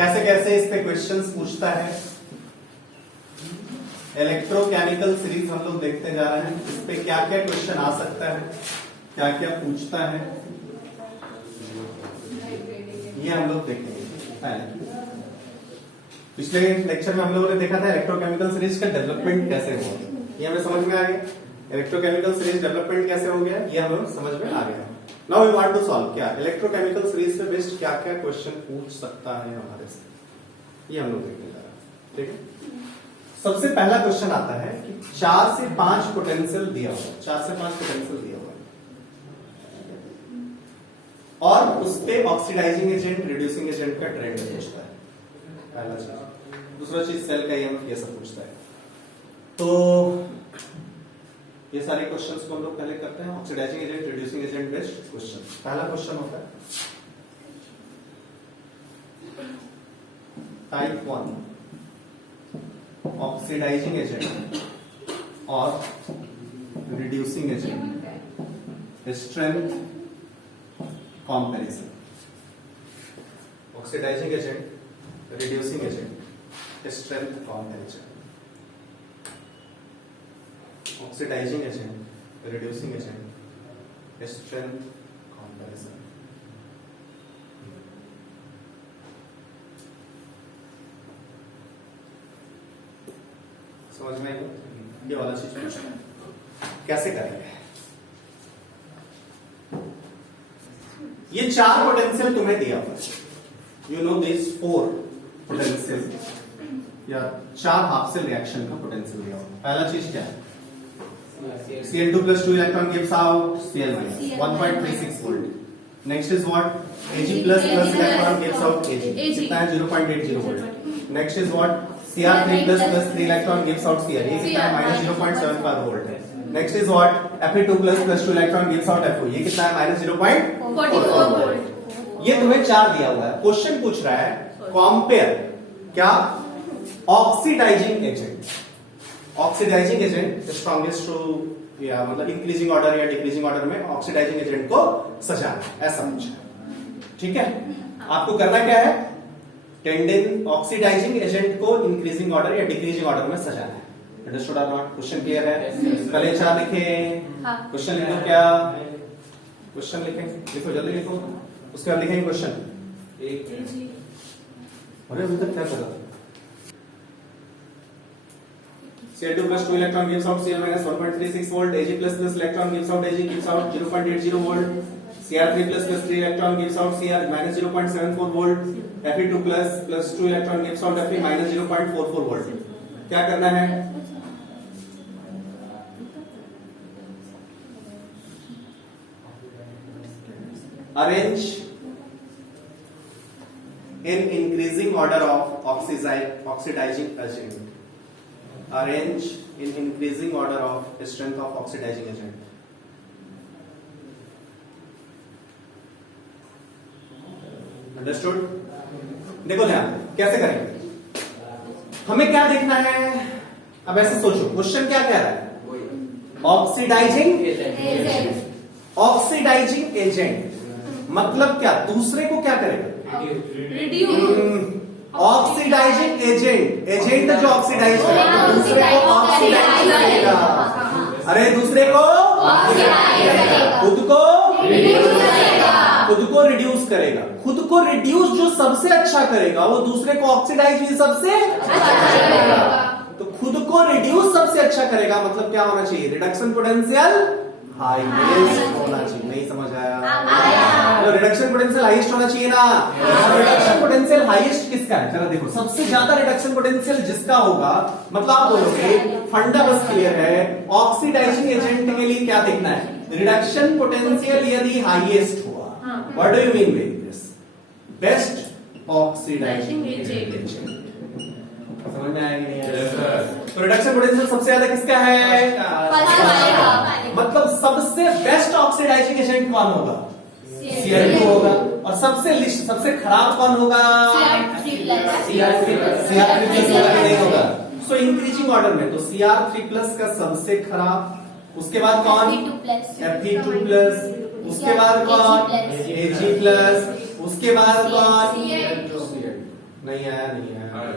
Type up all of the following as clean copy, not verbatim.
कैसे कैसे इस पे क्वेश्चंस पूछता है। इलेक्ट्रोकेमिकल सीरीज हम लोग देखते जा रहे हैं, इस पे क्या क्या क्वेश्चन आ सकता है, क्या क्या पूछता है, ये हम लोग देखेंगे। पिछले लेक्चर में हम लोगों ने देखा था इलेक्ट्रोकेमिकल सीरीज का डेवलपमेंट कैसे हुआ, ये हमें समझ में आ गया। इलेक्ट्रोकेमिकल सीरीज डेवलपमेंट कैसे हो गया ये हमें समझ में आ गया। Now we want to solve क्या इलेक्ट्रोकेमिकल सीरीज से बेस्ड क्या क्या क्वेश्चन पूछ सकता है हमारे से, ये हम लोग देखने जा रहे हैं। ठीक है, सबसे पहला क्वेश्चन आता है कि 4 से 5 पोटेंशियल दिया हुआ, 4 से 5 पोटेंशियल दिया हुआ है और उस पे ऑक्सीडाइजिंग एजेंट रिड्यूसिंग एजेंट का ट्रेंड पूछता है, पहला चीज। दूसरा चीज सेल का ईएमएफ ये सब पूछता है। तो ये सारे क्वेश्चंस को हम लोग पहले करते हैं, oxidising agent reducing agent based question. पहला क्वेश्चन होता है टाइप 1 ऑक्सीडाइजिंग एजेंट और reducing agent strength comparison. Oxidising agent reducing agent strength comparison. Oxidising agent reducing agent strength comparison. समझ में आएगा? ये वाला चीज पूछना है, कैसे करेंगे। ये 4 पोटेंशियल तुम्हें दिया हुआ है, यू नो दिस 4 पोटेंशियल या 4 हाफ सेल रिएक्शन का पोटेंशियल दिया हुआ है। पहला चीज क्या है, Cl2 plus 2 electron gives out Cl minus 1.36 volt. Next is what? Ag plus electron gives out Ag. कितना है 0.80 volt. Next is what? Cr3 plus 3 electron gives out Cr. ये कितना है minus 0.75 volt है. Next is what? Fe2 plus 2 electron gives out Fo. ये कितना है minus 0.44 volt. ये तुम्हें 4 दिया हुआ है। क्वेश्चन पूछ रहा है कंपेयर क्या oxidising agent, oxidising agent strongest to या मतलब इंक्रीजिंग ऑर्डर या डिक्रीजिंग ऑर्डर में ऑक्सीडाइजिंग एजेंट को सजाना, ऐसा पूछा। ठीक है, आपको करना क्या है, टेंडेन ऑक्सीडाइजिंग एजेंट को इंक्रीजिंग ऑर्डर या डिक्रीजिंग ऑर्डर में सजाना है। अंडरस्टूड और नॉट? क्वेश्चन क्लियर है? पहले 4 लिखे, क्वेश्चन लिखो। क्या क्वेश्चन लिखें, लिखो जल्दी लिखो, उसके बाद लिखेंगे क्वेश्चन। अरे अभी तक क्या कर रहा था? Cl2 plus 2 electron gives out Cl minus 1.36 volt. Ag plus electron gives out Ag gives out 0.80 volt. Cr3 plus 3 electron gives out Cr minus 0.74 volt. Fe2 plus 2 electron gives out Fe minus 0.44 volt. क्या करना है? Arrange in increasing order of oxidizing agent. Arrange in increasing order of strength of oxidizing agent. Understood? देखो ध्यान, कैसे करेंगे, हमें क्या देखना है। अब ऐसे सोचो, क्वेश्चन क्या कह रहा है, ऑक्सीडाइजिंग एजेंट। ऑक्सीडाइजिंग एजेंट मतलब क्या, दूसरे को क्या करेगा, रिड्यूस। ऑक्सीडाइजिंग एजेंट, एजेंट जो ऑक्सीडाइज करेगा दूसरे को ऑक्सीडाइज करेगा। अरे दूसरे को खुद को रिड्यूस करेगा। खुद को रिड्यूस जो सबसे अच्छा करेगा वो दूसरे को ऑक्सीडाइज भी सबसे अच्छा करेगा। तो खुद को रिड्यूस सबसे अच्छा करेगा मतलब क्या होना चाहिए, रिडक्शन पोटेंशियल हाईएस्ट होना चाहिए। नहीं समझ आया? तो रिडक्शन पोटेंशियल हाईएस्ट होना चाहिए ना। रिडक्शन पोटेंशियल हाईएस्ट किसका है, चलो देखो, सबसे ज्यादा रिडक्शन पोटेंशियल जिसका होगा, मतलब आप बोलोगे फंडा बस क्लियर है, ऑक्सीडाइजिंग एजेंट के लिए क्या देखना है, रिडक्शन पोटेंशियल यदि हाईएस्ट हुआ, what do you mean by this, best oxidising agent. समझ में आएगी नहीं? तो रिडक्शन पोटेंशियल सबसे ज्यादा किसका है, मतलब सबसे बेस्ट ऑक्सीडाइजिंग एजेंट कौन होगा, Cl2 होगा। और सबसे खराब कौन होगा, Cr3+ नहीं होगा। सो इंक्रीजिंग ऑर्डर में तो Cr3+ का सबसे खराब, उसके बाद कौन, Fe2+, उसके बाद कौन, Ag+, उसके बाद कौन, नहीं आया, नहीं आया।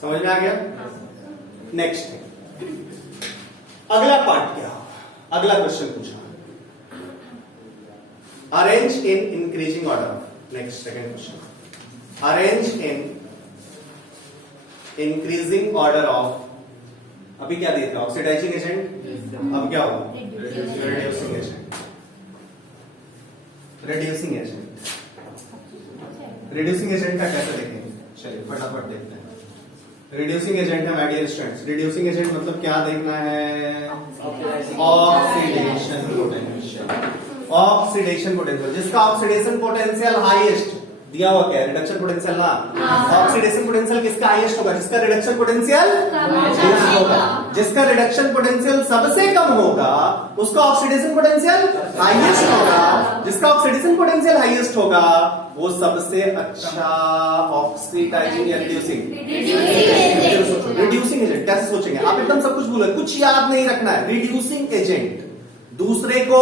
समझ में आ गया? नेक्स्ट अगला पार्ट क्या, अगला क्वेश्चन पूछा, arrange in increasing order. Next second question, arrange in increasing order of, अभी क्या दिया था, ऑक्सीडाइजिंग एजेंट, अब क्या होगा, reducing agent. Reducing agent, reducing agent का कैसे देखेंगे, चलिए फटाफट देखते हैं। रिड्यूसिंग एजेंट है my dear students, reducing agent मतलब क्या देखना है, ऑक्सीडेशन पोटेंशियल। ऑक्सीडेशन पोटेंशियल, जिसका ऑक्सीडेशन पोटेंशियल हाईएस्ट दिया हुआ, क्या रिडक्शन पोटेंशियल ना, ऑक्सीडेशन पोटेंशियल किसका हाईएस्ट होगा, जिसका रिडक्शन पोटेंशियल होगा। जिसका रिडक्शन पोटेंशियल सबसे कम होगा उसका ऑक्सीडेशन पोटेंशियल हाईएस्ट होगा। जिसका ऑक्सीडेशन पोटेंशियल हाईएस्ट होगा वो सबसे अच्छा ऑक्सीडाइजिंग या रिड्यूसिंग एजेंट। कैसे सोचेंगे आप, एकदम सब कुछ भूल, कुछ याद नहीं रखना है। रिड्यूसिंग एजेंट दूसरे को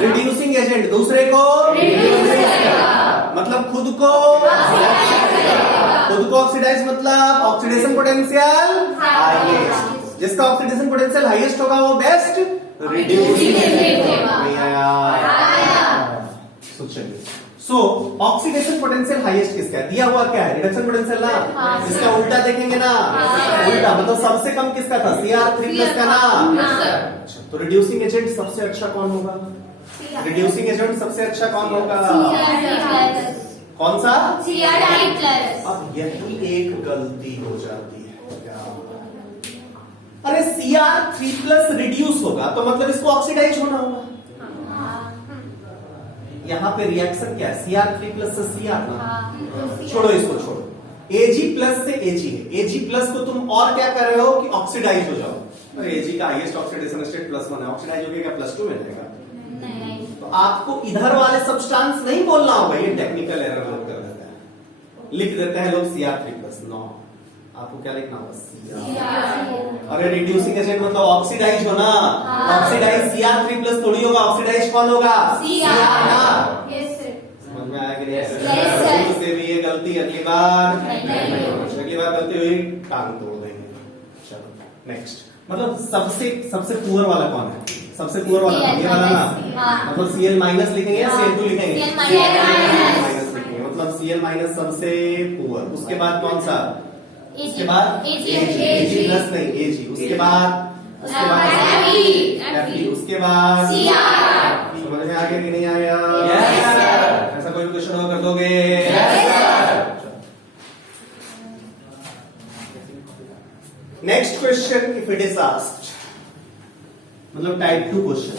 रिड्यूसिंग एजेंट दूसरे को मतलब खुद को ऑक्सीडाइज, मतलब ऑक्सीडेशन पोटेंशियल हाईएस्ट। जिसका ऑक्सीडेशन पोटेंशियल हाईएस्ट होगा वो बेस्ट रिड्यूसिंग एजेंट होगा। सोचिए, सो ऑक्सीडेशन पोटेंशियल हाईएस्ट किसका है, दिया हुआ क्या है, रिडक्शन पोटेंशियल ना। इसका उल्टा देखेंगे ना, उल्टा मतलब सबसे कम किसका था, Cr3+ का ना। अच्छा, तो रिड्यूसिंग एजेंट सबसे अच्छा कौन होगा, रिड्यूसिंग एजेंट सबसे अच्छा कौन होगा, कौन सा, Cr3+। अब यही एक गलती हो जाती है क्या, अरे Cr3+ रिड्यूस होगा तो मतलब इसको ऑक्सीडाइज होना होगा। यहाँ पे रिएक्शन क्या है, Cr3+ से Cr ना, छोड़ो इसको, छोड़ो। Ag+ से Ag है, Ag+ को तुम और क्या कर रहे हो कि ऑक्सीडाइज हो जाओ। तो Ag का हाईएस्ट ऑक्सीडेशन स्टेट +1 है, ऑक्सीडाइज हो गया +2 मिलेगा। तो आपको इधर वाले सब्सटेंस नहीं बोलना होगा, ये टेक्निकल एरर लोग कर देते हैं, लिख देते हैं लोग Cr3+। नो, आपको क्या लिखना होगा, Cr। अरे रिड्यूसिंग एजेंट मतलब ऑक्सीडाइज होना, ऑक्सीडाइज Cr3+ थोड़ी होगा, ऑक्सीडाइज कौन होगा, Cr। समझ में आया कि नहीं, से भी ये गलती अगली बार गलती हुई टांग तोड़ देंगे। चलो नेक्स्ट, मतलब सबसे पुअर वाला कौन है, सबसे पुअर वाला ये वाला ना, मतलब Cl- लिखेंगे या Cl2 लिखेंगे, Cl- लिखेंगे, मतलब Cl- सबसे पुअर। उसके बाद कौन सा, उसके बाद Ag+ नहीं, Ag। उसके बाद Fe, उसके बाद समझ में आ गया कि नहीं आया, ऐसा कोई भी क्वेश्चन हो कर दोगे, next question if it is asked, मतलब type 2 question,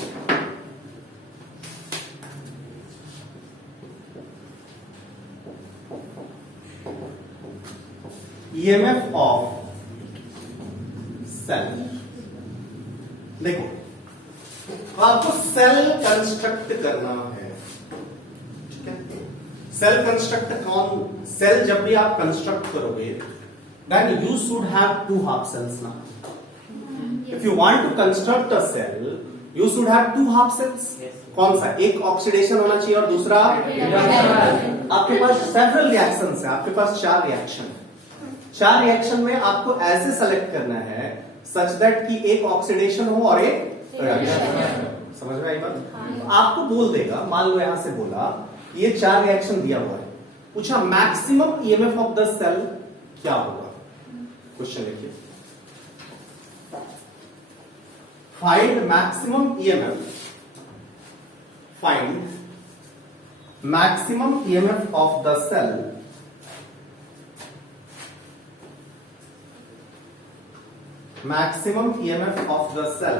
EMF of cell. देखो आपको सेल कंस्ट्रक्ट करना है, ठीक है। सेल कंस्ट्रक्ट कौन, सेल जब भी आप कंस्ट्रक्ट करोगे then you should have 2 half cells ना। If you want to construct a cell you should have 2 half cells. कौन सा, एक ऑक्सीडेशन होना चाहिए और दूसरा आपके पास सेवरल रिएक्शंस है, आपके पास 4 रिएक्शन है। 4 रिएक्शन में आपको ऐसे सेलेक्ट करना है सच दैट कि एक ऑक्सीडेशन हो और एक रिएक्शन। समझ में आई बात, आपको बोल देगा, मान लो यहां से बोला ये 4 रिएक्शन दिया हुआ है, पूछा maximum EMF of the cell क्या होगा। क्वेश्चन लिखिए, find maximum EMF, find maximum EMF of the cell maximum EMF of the cell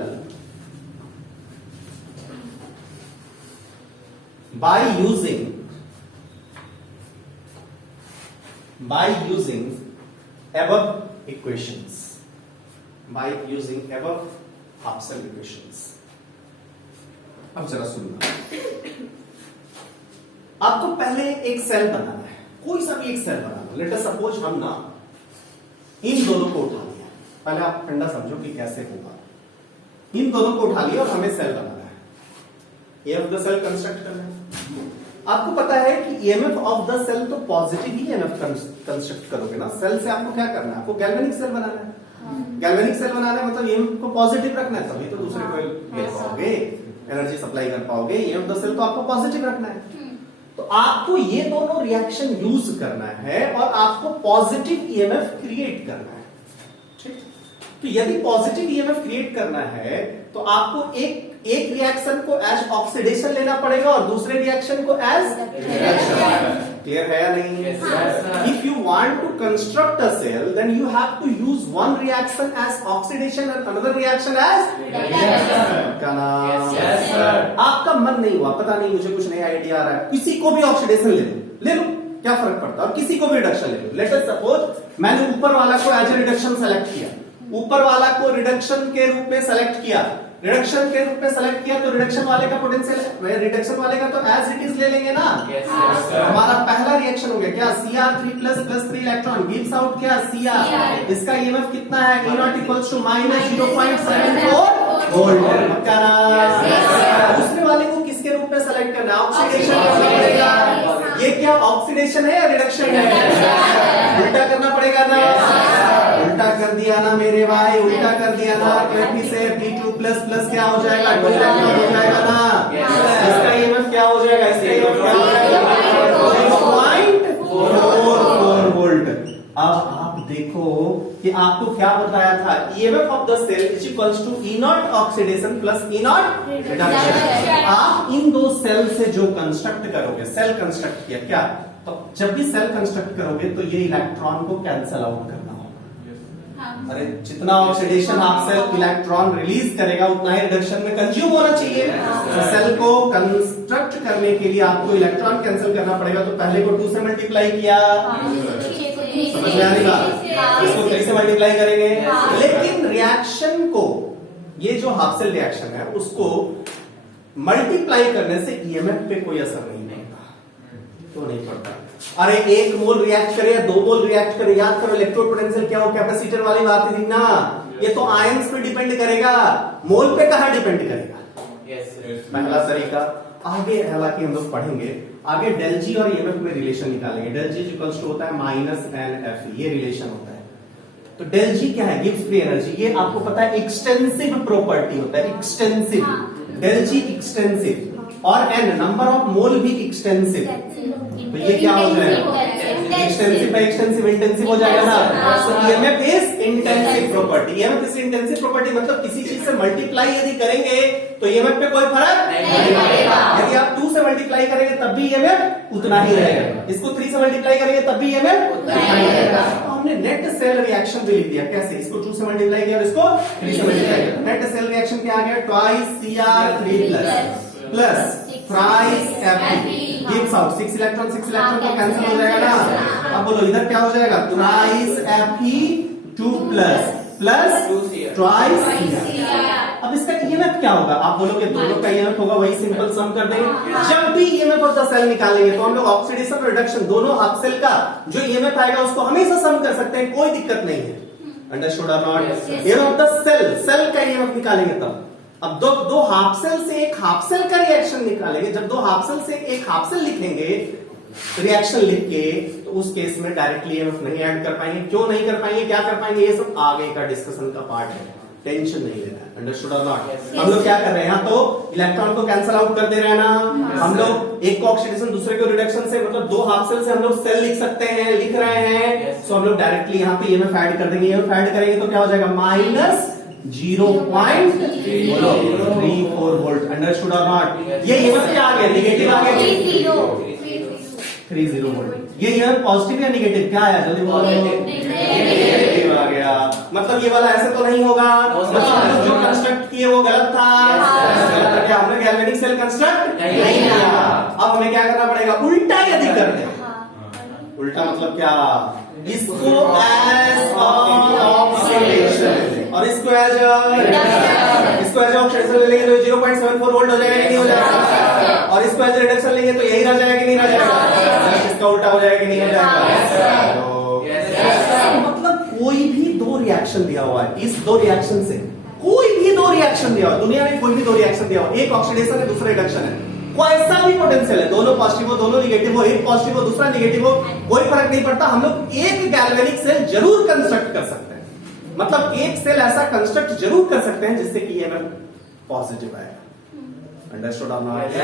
by using above equations, by using above Hausel equations. अब जरा सुनना, आपको पहले एक सेल बनाना है, कोई सा भी एक सेल बनाना। लेट अस सपोज हम ना इन दोनों को उठा लिया, पहले आप ठंडा समझो कि कैसे होगा। इन दोनों को उठा लिया और हमें सेल बनाना है, EMF of the cell construct करना है। आपको पता है कि ईएमएफ ऑफ द सेल तो पॉजिटिव ही ईएमएफ कंस्ट्रक्ट करोगे ना। सेल से आपको क्या करना है, आपको गैल्वेनिक सेल बनाना है। गैल्वेनिक सेल बनाना है मतलब ईएमएफ को पॉजिटिव रखना है, तभी तो दूसरे को ले पाओगे, एनर्जी सप्लाई कर पाओगे। ईएमएफ ऑफ द सेल तो आपको पॉजिटिव रखना है। तो आपको ये दोनों रिएक्शन यूज करना है और आपको पॉजिटिव ईएमएफ क्रिएट करना है, ठीक। तो यदि पॉजिटिव ईएमएफ क्रिएट करना है तो आपको एक रिएक्शन को एज ऑक्सीडेशन लेना पड़ेगा और दूसरे रिएक्शन को एज रिडक्शन। क्लियर है या नहीं? If you want to construct a cell then you have to use one reaction as oxidation and another reaction as reduction. आपका मन नहीं हुआ, पता नहीं मुझे कुछ नया आइडिया आ रहा है, किसी को भी ऑक्सीडेशन ले लो, क्या फर्क पड़ता है, और किसी को भी रिडक्शन ले लो। लेट अस सपोज मैंने ऊपर वाला को एज ए रिडक्शन सेलेक्ट किया, ऊपर वाला को रिडक्शन के रूप में सेलेक्ट किया, रिडक्शन के रूप में सेलेक्ट किया, तो रिडक्शन वाले का पोटेंशियल, रिडक्शन वाले का तो एज इट इज ले लेंगे ना। हमारा पहला रिएक्शन हो गया क्या, Cr3++3 इलेक्ट्रॉन गिव्स आउट क्या, Cr। इसका ईएमएफ कितना है, E naught equals to -0.74 volt. क्या ना, दूसरे वाले को किसके रूप में सेलेक्ट करना, ऑक्सीडेशन करना पड़ेगा। ये क्या ऑक्सीडेशन है या रिडक्शन है, उल्टा करना पड़ेगा ना। उल्टा कर दिया ना मेरे भाई, उल्टा कर दिया ना। क्योंकि से P2++ क्या हो जाएगा, 2 इलेक्ट्रॉन हो जाएगा ना। इसका ईएमएफ क्या हो जाएगा, इसका ईएमएफ क्या हो जाएगा, 0.44 वोल्ट। अब आप देखो कि आपको क्या बताया था, EMF of the cell is equals to E naught oxidation plus E naught reduction. आप इन दो सेल से जो कंस्ट्रक्ट करोगे, सेल कंस्ट्रक्ट किया क्या, तो जब भी सेल कंस्ट्रक्ट करोगे तो ये इलेक्ट्रॉन को कैंसल आउट करना। अरे जितना ऑक्सीडेशन आप सेल इलेक्ट्रॉन रिलीज करेगा उतना ही रिडक्शन में कंज्यूम होना चाहिए। तो सेल को कंस्ट्रक्ट करने के लिए आपको इलेक्ट्रॉन कैंसिल करना पड़ेगा। तो पहले को 2 से मल्टीप्लाई किया, समझ में आएगा, इसको 3 से मल्टीप्लाई करेंगे। लेकिन रिएक्शन को, ये जो हाफ-सेल रिएक्शन है उसको मल्टीप्लाई करने से ईएमएफ पे कोई असर नहीं पड़ता। तो नहीं पड़ता। अरे 1 मोल रिएक्ट करे या 2 मोल रिएक्ट करे, याद करो इलेक्ट्रोड पोटेंशियल क्या हो, कैपेसिटर वाली बात थी ना। ये तो आयंस पे डिपेंड करेगा, मोल पे कहां डिपेंड करेगा। पहला तरीका। आगे हालांकि हम लोग पढ़ेंगे, आगे डेल जी और ईएमएफ में रिलेशन निकालेंगे। डेल जी इक्वल्स टू होता है -NFE, ये रिलेशन होता है। तो डेल जी क्या है, गिव्स फ्री एनर्जी। ये आपको पता है एक्सटेंसिव प्रॉपर्टी होता है, एक्सटेंसिव। डेल जी एक्सटेंसिव और एन नंबर ऑफ मोल भी एक्सटेंसिव। तो ये क्या हो जाएगा, एक्सटेंसिव बाय एक्सटेंसिव इंटेंसिव हो जाएगा ना। So EMF is intensive property. EMF is intensive property मतलब किसी चीज से मल्टीप्लाई यदि करेंगे तो ईएमएफ पे कोई फर्क नहीं पड़ेगा। यदि आप 2 से मल्टीप्लाई करेंगे तब भी ईएमएफ उतना ही रहेगा, इसको 3 से मल्टीप्लाई करेंगे तब भी ईएमएफ उतना ही रहेगा। तो हमने नेट सेल रिएक्शन भी लिख दिया, कैसे, इसको 2 से मल्टीप्लाई किया और इसको 3 से मल्टीप्लाई किया। नेट सेल रिएक्शन क्या आ गया, twice Cr3+ plus thrice Fe gives out 6 electron तो कैंसिल हो जाएगा ना। अब बोलो इधर क्या हो जाएगा, thrice Fe2+ plus twice Cr। अब इसका ईएमएफ क्या होगा, आप बोलोगे दोनों का ईएमएफ होगा, वही सिंपल सम कर देंगे। जब भी ईएमएफ ऑफ द सेल निकालेंगे तो हम लोग ऑक्सीडेशन और रिडक्शन दोनों हाफ सेल का जो ईएमएफ आएगा उसको हमेशा सम कर सकते हैं, कोई दिक्कत नहीं है। अंडरस्टूड और not. EMF of the cell का ईएमएफ निकालेंगे तब। अब दो हाफ सेल से एक हाफ सेल का रिएक्शन निकालेंगे। जब 2 हाफ सेल से एक हाफ सेल लिखेंगे रिएक्शन लिख के, तो उस केस में डायरेक्टली ईएमएफ नहीं ऐड कर पाएंगे। क्यों नहीं कर पाएंगे, क्या कर पाएंगे, ये सब आगे का डिस्कशन का पार्ट है, टेंशन नहीं लेना है। अंडरस्टूड और नॉट। हम लोग क्या कर रहे हैं, यहाँ तो इलेक्ट्रॉन को कैंसिल आउट कर दे रहे हैं ना। हम लोग एक को ऑक्सीडेशन दूसरे को रिडक्शन से, मतलब 2 हाफ सेल से हम लोग सेल लिख सकते हैं, लिख रहे हैं। सो हम लोग डायरेक्टली यहाँ पे ईएमएफ ऐड कर देंगे। ईएमएफ ऐड करेंगे तो क्या हो जाएगा, -0.34 वोल्ट। अंडरस्टूड और नॉट। ये ईएमएफ क्या आ गया, निगेटिव आ गया, 30 वोल्ट। ये ईएमएफ पॉजिटिव या निगेटिव, क्या आया जल्दी बोलो, नेगेटिव आ गया। मतलब ये वाला ऐसे तो नहीं होगा, मतलब जो कंस्ट्रक्ट किए वो गलत था। क्या हमने गैल्वेनिक सेल कंस्ट्रक्ट नहीं किया। अब हमें क्या करना पड़ेगा, उल्टा यदि करते हैं, उल्टा मतलब क्या, इसको एज ऑक्सीडेशन और इसको एज ऑक्सीडेशन ले लेंगे तो 0.74 वोल्ट हो जाएगा कि नहीं हो जाएगा, और इसको एज रिडक्शन लेंगे तो यही रह जाएगा कि नहीं रह जाएगा, इसका उल्टा हो जाएगा कि नहीं हो जाएगा। मतलब कोई भी दो रिएक्शन दिया हुआ है, इस दो रिएक्शन से कोई भी दो रिएक्शन दिया हुआ, दुनिया में कोई भी दो रिएक्शन दिया हुआ, एक ऑक्सीडेशन है दूसरा रिडक्शन है, कोई ऐसा भी पोटेंशियल है, दोनों पॉजिटिव हो दोनों निगेटिव हो, एक पॉजिटिव हो दूसरा निगेटिव हो, कोई फर्क नहीं पड़ता, हम लोग एक गैल्वेनिक सेल जरूर कंस्ट्रक्ट कर सकते हैं, मतलब एक सेल ऐसा कंस्ट्रक्ट जरूर कर सकते हैं जिससे कि ईएमएफ पॉजिटिव आएगा। Understood or not?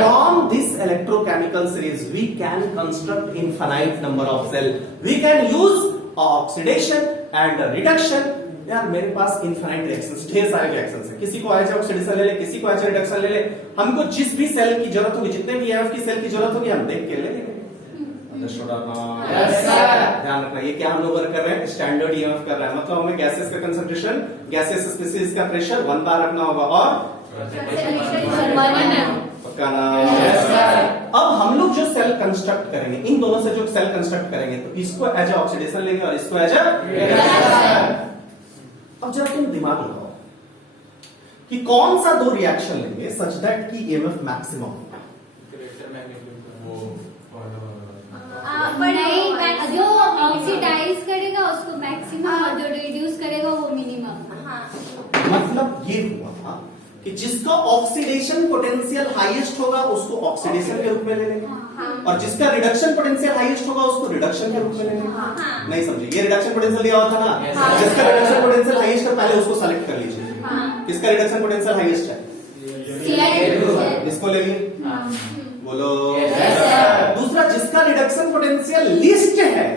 From this electrochemical series, we can construct infinite number of cell. We can use oxidation and reduction. यार मेरे पास इनफाइनाइट रिएक्शंस, ढेर सारे रिएक्शंस हैं, किसी को एच ऑक्सीडेशन ले ले, किसी को एच रिडक्शन ले ले, हमको जिस भी सेल की जरूरत होगी, जितने भी ईएमएफ की सेल की जरूरत होगी हम देख के ले लेंगे। Understood or not? Yes, sir. ध्यान रखना, ये क्या हम लोग कर रहे हैं, स्टैंडर्ड ईएमएफ कर रहे हैं, मतलब हमें गैसेस का कंसंट्रेशन, गैसेस स्पीसीज का प्रेशर 1 बार रखना होगा और पक्का ना। अब हम लोग जो सेल कंस्ट्रक्ट करेंगे, इन दोनों से जो सेल कंस्ट्रक्ट करेंगे, तो इसको एज ऑक्सीडेशन लेंगे और इसको एज अब जरा तुम दिमाग लगाओ कि कौन सा दो रिएक्शन लेंगे सच दैट कि ईएमएफ मैक्सिमम होगा। जो ऑक्सीडाइज करेगा उसको मैक्सिमम और जो रिड्यूस करेगा वो मिनिमम। मतलब ये हुआ कि जिसका ऑक्सीडेशन पोटेंशियल हाईएस्ट होगा उसको ऑक्सीडेशन के रूप में ले लेंगे, और जिसका रिडक्शन पोटेंशियल हाईएस्ट होगा उसको रिडक्शन के रूप में ले लेंगे। नहीं समझे, ये रिडक्शन पोटेंशियल दिया हुआ था ना, जिसका रिडक्शन पोटेंशियल हाईएस्ट है पहले उसको सेलेक्ट कर लीजिए, किसका रिडक्शन पोटेंशियल हाईएस्ट है, इसको ले लिए, बोलो। दूसरा जिसका रिडक्शन पोटेंशियल लीस्ट है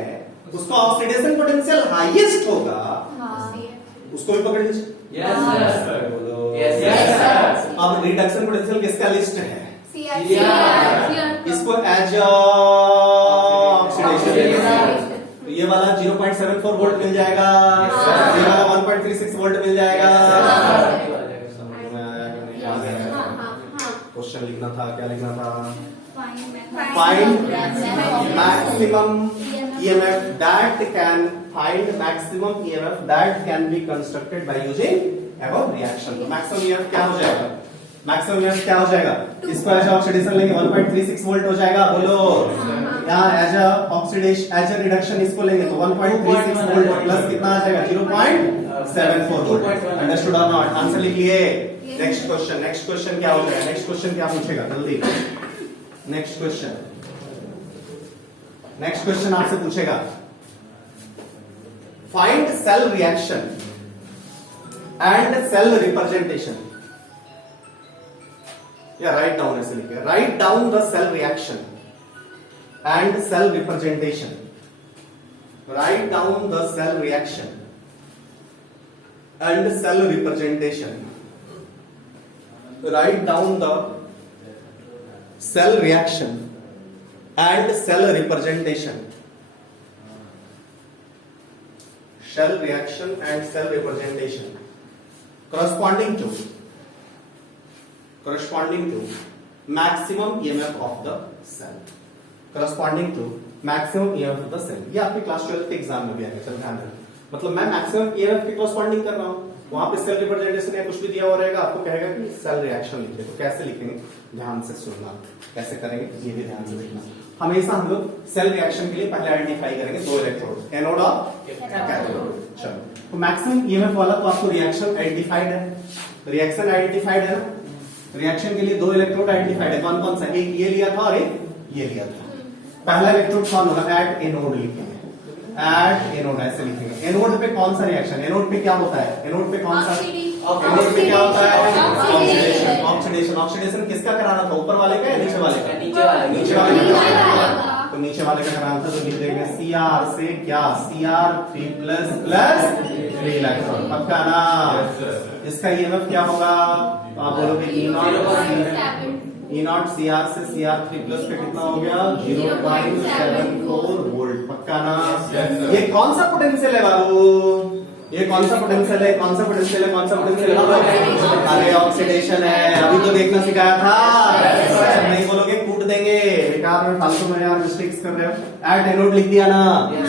उसका ऑक्सीडेशन पोटेंशियल हाईएस्ट होगा, उसको भी पकड़ लीजिए, बोलो। अब रिडक्शन पोटेंशियल किसका लिस्ट है, इसको एज ऑक्सीडेशन, तो ये वाला 0.74 वोल्ट मिल जाएगा, ये वाला 1.36 वोल्ट मिल जाएगा। क्वेश्चन लिखना था, क्या लिखना था, find maximum EMF that can find maximum EMF that can be constructed by using above reaction। तो मैक्सिमम EMF क्या हो जाएगा, मैक्सिमम EMF क्या हो जाएगा, इसको एज ऑक्सीडेशन लेंगे 1.36 वोल्ट हो जाएगा, बोलो। यहाँ एज ऑक्सीडेशन एज रिडक्शन इसको लेंगे तो 1.36 वोल्ट प्लस कितना आ जाएगा 0.74 वोल्ट। अंडरस्टूड और नॉट, आंसर लिखिए। नेक्स्ट क्वेश्चन, नेक्स्ट क्वेश्चन क्या हो जाएगा, नेक्स्ट क्वेश्चन क्या पूछेगा जल्दी, नेक्स्ट क्वेश्चन, नेक्स्ट क्वेश्चन आपसे पूछेगा find cell reaction and cell representation, या राइट डाउन ऐसे लिखिए, write down the cell reaction and cell representation, write down the cell reaction and cell representation, write down the cell reaction and cell representation, cell reaction and cell representation corresponding to maximum EMF of the cell, corresponding to maximum EMF of the cell। ये आपके class 12 के exam में भी आएगा, चलो ध्यान रखना, मतलब मैं मैक्सिमम EMF के corresponding कर रहा हूं, वहां पे सेल रिप्रेजेंटेशन या कुछ भी दिया हुआ रहेगा, आपको कहेगा कि सेल रिएक्शन लिखिए, तो कैसे लिखेंगे ध्यान से सुनना, कैसे करेंगे ये भी ध्यान से देखना। हमेशा हम लोग सेल रिएक्शन के लिए पहले आइडेंटिफाई करेंगे दो इलेक्ट्रोड, एनोड और कैथोड। चलो, तो मैक्सिमम ईएमएफ वाला तो आपको रिएक्शन आइडेंटिफाइड है, रिएक्शन आइडेंटिफाइड है ना, रिएक्शन के लिए दो इलेक्ट्रोड आइडेंटिफाइड है, कौन कौन सा, एक ये लिया था और एक ये लिया था। पहला इलेक्ट्रोड कौन होगा, एट एनोड लिखेंगे, एट एनोड ऐसे लिखेंगे। एनोड पे कौन सा रिएक्शन, एनोड पे क्या होता है, एनोड पे कौन सा, एनोड पे क्या होता है, ऑक्सीडेशन। ऑक्सीडेशन, ऑक्सीडेशन किसका कराना था, ऊपर वाले का या नीचे वाले का, नीचे वाले का, तो नीचे वाले का कराना था, तो लिख देंगे Cr से क्या, Cr3 प्लस 3 इलेक्ट्रॉन, पक्का ना। इसका ईएमएफ क्या होगा, तो आप बोलोगे E0 Cr से Cr3 प्लस पे कितना हो गया 0.74 वोल्ट, पक्का ना। ये कौन सा पोटेंशियल है बाबू, ये कौन सा पोटेंशियल है, कौन सा पोटेंशियल है, कौन सा पोटेंशियल है, अरे ऑक्सीडेशन है, अभी तो देखना सिखाया था, नहीं बोलोगे कूट देंगे, बेकार में फालतू में यार मिस्टेक्स कर रहे हो। एट एनोड लिख दिया ना,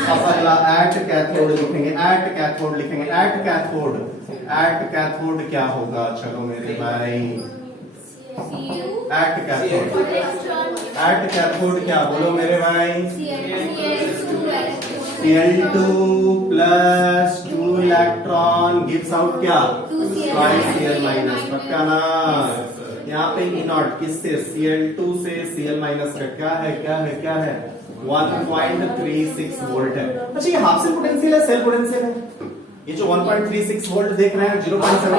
अब अगला एट कैथोड लिखेंगे, एट कैथोड लिखेंगे, एट कैथोड, एट कैथोड क्या होगा, चलो मेरे भाई, एट कैथोड, एट कैथोड क्या बोलो मेरे भाई, Cl2 plus 2 electron gives out क्या, ट्वाइस Cl माइनस, पक्का ना। यहाँ पे ई नॉट किससे, Cl2 से Cl माइनस का क्या है, क्या है, क्या है, 1.36 वोल्ट है। अच्छा ये हाफ सेल पोटेंशियल है, सेल पोटेंशियल है, ये जो 1.36 वोल्ट देख रहे हैं 0.7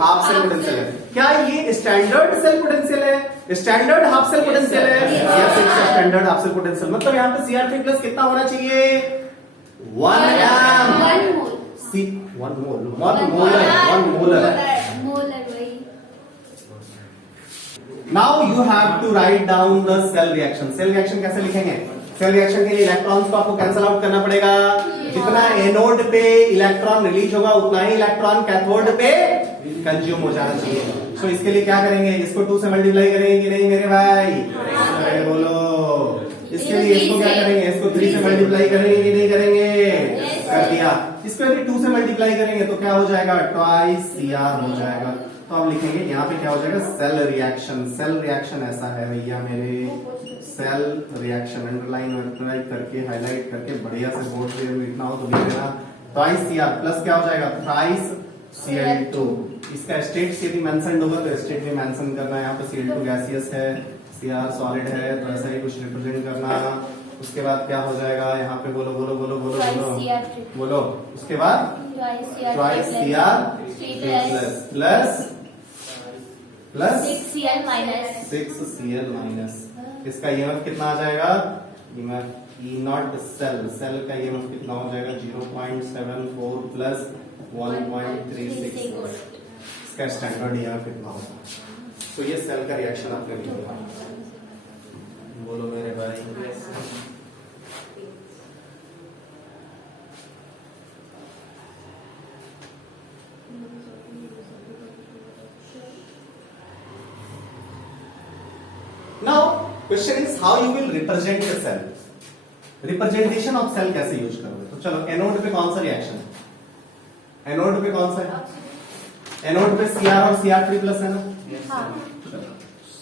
हाफ सेल पोटेंशियल है। क्या ये स्टैंडर्ड सेल पोटेंशियल है, स्टैंडर्ड हाफ सेल पोटेंशियल है, yes it's standard half cell potential. मतलब यहाँ पे Cr3 प्लस कितना होना चाहिए, 1 मोलर वही। Now you have to write down the cell reaction. Cell reaction कैसे लिखेंगे, सेल रिएक्शन के लिए इलेक्ट्रॉन्स को आपको कैंसिल आउट करना पड़ेगा, जितना एनोड पे इलेक्ट्रॉन रिलीज होगा उतना ही इलेक्ट्रॉन कैथोड पे कंज्यूम हो जाना चाहिए। तो इसके लिए क्या करेंगे, इसको 2 से मल्टीप्लाई करेंगे कि नहीं मेरे भाई, अरे बोलो, इसके लिए इसको क्या करेंगे, इसको 3 से मल्टीप्लाई करेंगे कि नहीं करेंगे, कर दिया। इसको यदि 2 से मल्टीप्लाई करेंगे तो क्या हो जाएगा, ट्वाइस Cr हो जाएगा। तो अब लिखेंगे यहाँ पे क्या हो जाएगा, सेल रिएक्शन। सेल रिएक्शन ऐसा है भैया मेरे, सेल रिएक्शन अंडरलाइन करके हाईलाइट करके बढ़िया से बोर्ड पे लिखना हो तो लिख देना, ट्वाइस Cr प्लस क्या हो जाएगा, थ्राइस Cl2। इसका स्टेट यदि मेंशन होगा तो स्टेट भी मेंशन करना है। यहाँ पे Cl2 गैसियस है, Cr सॉलिड है, तो ऐसा ही कुछ रिप्रेजेंट करना। उसके बाद क्या हो जाएगा, यहाँ पे बोलो बोलो बोलो बोलो बोलो बोलो, उसके बाद twice Cr plus plus 6Cl minus 6Cl minus. इसका ईएमएफ कितना आ जाएगा, EMF E naught cell, cell का ईएमएफ कितना हो जाएगा, 0.74 प्लस 1.36। इसका स्टैंडर्ड ईएमएफ कितना होगा। तो ये सेल का रिएक्शन आपने लिखा, बोलो मेरे भाई। Now question is how you will represent the cell. Representation of cell कैसे यूज करोगे, तो चलो एनोड पे कौन सा रिएक्शन है, एनोड पे कौन सा है, एनोड पे Cr और Cr3 प्लस है ना,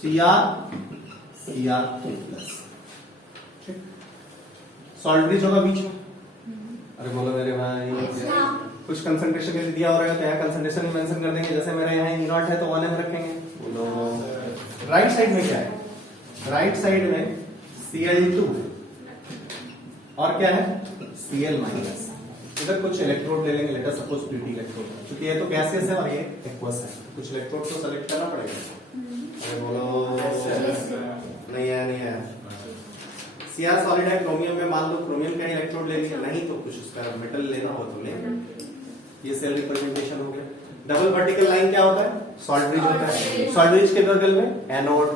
Cr3 प्लस, सॉल्ट ब्रिज होगा बीच में, अरे बोलो मेरे भाई, कुछ कंसंट्रेशन के लिए दिया हो रहा है तो यहाँ कंसंट्रेशन भी मेंशन कर देंगे, जैसे मेरे यहाँ ई नॉट है तो 1m रखेंगे। बोलो राइट साइड में क्या है, राइट साइड में Cl2 और क्या है Cl माइनस। इधर कुछ इलेक्ट्रोड ले लेंगे, let us suppose Pt electrode, क्योंकि ये तो गैसियस है और ये एक्वस है, कुछ इलेक्ट्रोड को सेलेक्ट करना पड़ेगा। अरे बोलो नहीं है, नहीं है। Cr सॉलिड है, क्रोमियम में मान लो क्रोमियम का इलेक्ट्रोड ले लिया, नहीं तो कुछ उसका मेटल लेना हो तो ले। ये सेल रिप्रेजेंटेशन हो गया। डबल वर्टिकल लाइन क्या होता है, सॉल्ट ब्रिज होता है। सॉल्ट ब्रिज के बगल में एनोड,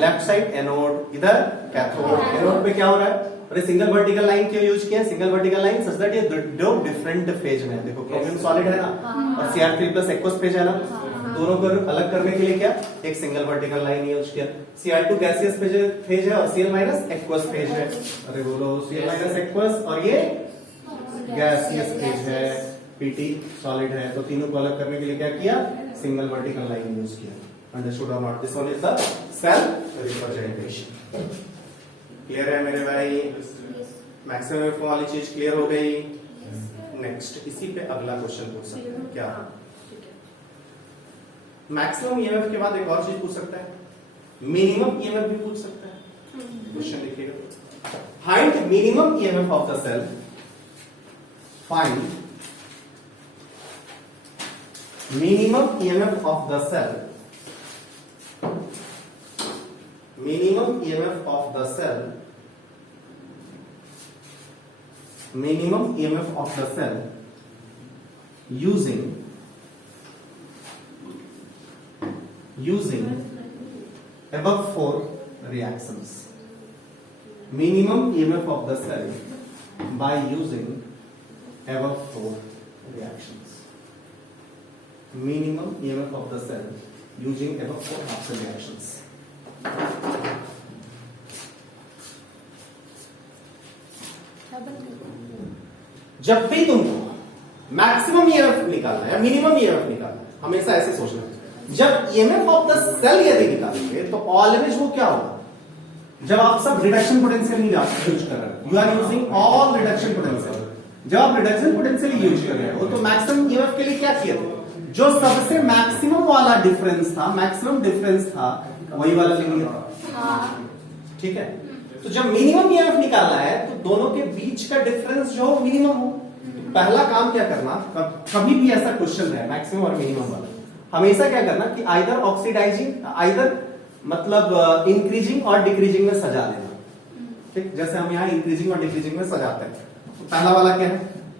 लेफ्ट साइड एनोड, इधर कैथोड। एनोड पे क्या हो रहा है, अरे सिंगल वर्टिकल लाइन क्यों यूज किया, single vertical line such that ये दो डिफरेंट फेज में है। देखो क्रोमियम सॉलिड है ना और Cr3 प्लस एक्वस फेज है ना, दोनों को अलग करने के लिए क्या एक सिंगल वर्टिकल लाइन यूज किया। Cr2 गैसियस फेज है और Cl माइनस एक्वस फेज है। अरे बोलो Cl माइनस एक्वस और ये गैसियस फेज है, Pt सॉलिड है, तो तीनों को अलग करने के लिए क्या किया, सिंगल वर्टिकल लाइन यूज किया। अंडरस्टूड और not, this one is the cell representation. Clear है मेरे भाई, मैक्सिमम एफ वाली चीज क्लियर हो गई। नेक्स्ट इसी पे अगला क्वेश्चन पूछ सकते हैं क्या, मैक्सिमम ईएमएफ के बाद एक और चीज पूछ सकता है, मिनिमम ईएमएफ भी पूछ सकता है। क्वेश्चन देखिएगा, find minimum EMF of the cell, find minimum EMF of the cell, minimum EMF of the cell, minimum EMF of the cell using above 4 reactions. Minimum EMF of the cell by using above 4 reactions. Minimum EMF of the cell using above 4 half cell reactions. जब भी तुमको maximum EMF निकालना है या minimum EMF निकालना है, हमेशा ऐसे सोचना है। जब ईएमएफ ऑफ द सेल यदि निकालेंगे तो ऑलवेज वो क्या होगा, जब आप सब रिडक्शन पोटेंशियल नहीं यूज कर रहे हो, you are using all reduction potential, जब आप रिडक्शन पोटेंशियल यूज कर रहे हो तो मैक्सिमम ईएमएफ के लिए क्या किया था, जो सबसे मैक्सिमम वाला डिफरेंस था, मैक्सिमम डिफरेंस था, वही वाला ले लिया। ठीक है, तो जब मिनिमम ईएमएफ निकालना है तो दोनों के बीच का डिफरेंस जो मिनिमम हो, पहला काम क्या करना, कभी भी ऐसा क्वेश्चन है मैक्सिमम और मिनिमम वाला, हमेशा क्या करना कि आइदर ऑक्सीडाइजिंग, आइदर मतलब इंक्रीजिंग और डिक्रीजिंग में सजा देना। ठीक, जैसे हम यहाँ इंक्रीजिंग और डिक्रीजिंग में सजाते हैं। तो पहला वाला क्या है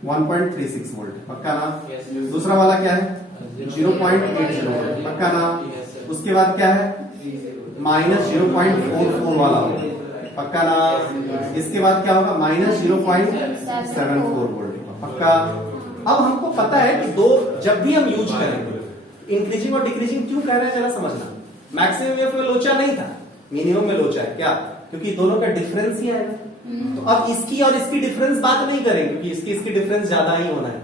1.36 वोल्ट, पक्का ना। दूसरा वाला क्या है 0.80 वोल्ट, पक्का ना। उसके बाद क्या है -0.44 वाला होगा, पक्का ना। इसके बाद क्या होगा -0.74 वोल्ट, पक्का। अब हमको पता है कि दो जब भी हम यूज करेंगे, इंक्रीजिंग और डिक्रीजिंग क्यों कह रहे हैं जरा समझना। मैक्सिमम ईएमएफ में लोचा नहीं था, मिनिमम में लोचा है, क्या, क्योंकि दोनों का डिफरेंस ही है। तो अब इसकी और इसकी डिफरेंस बात नहीं करेंगे, क्योंकि इसकी डिफरेंस ज्यादा ही होना है।